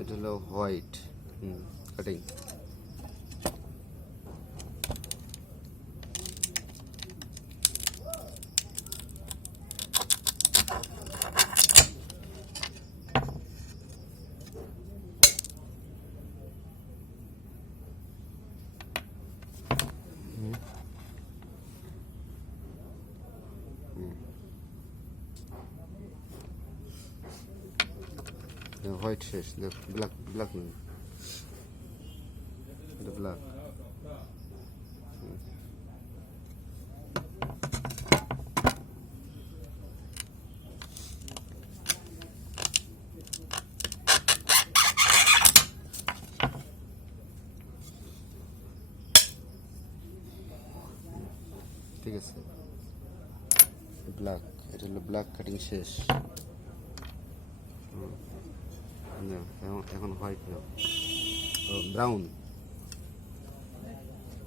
এটা হলো white cutting white শেষ ব্ল্যাক ব্ল্যাক নেই এটা ব্ল্যাক ঠিক আছে। ব্ল্যাক এটা হলো ব্ল্যাক কাটিং শেষ। না, এখন হোয়াইট ব্রাউন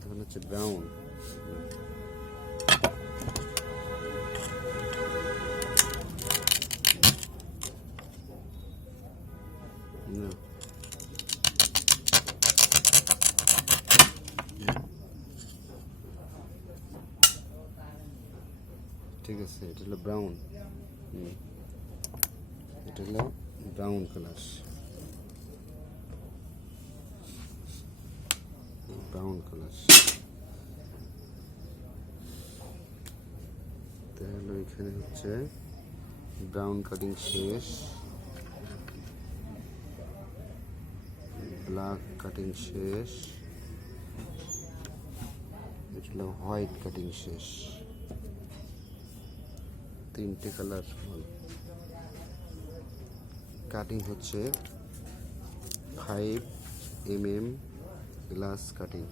এখন হচ্ছে ব্রাউন ঠিক আছে, এটা হলো ব্রাউন এটা হলো ব্রাউন কালার ব্রাউন কালার তাহলে এখানে হচ্ছে ব্রাউন কাটিং শেষ ব্ল্যাক কাটিং শেষ এটা হলো হোয়াইট কাটিং শেষ তিনটে কালার কাটিং হচ্ছে five M M glass cutting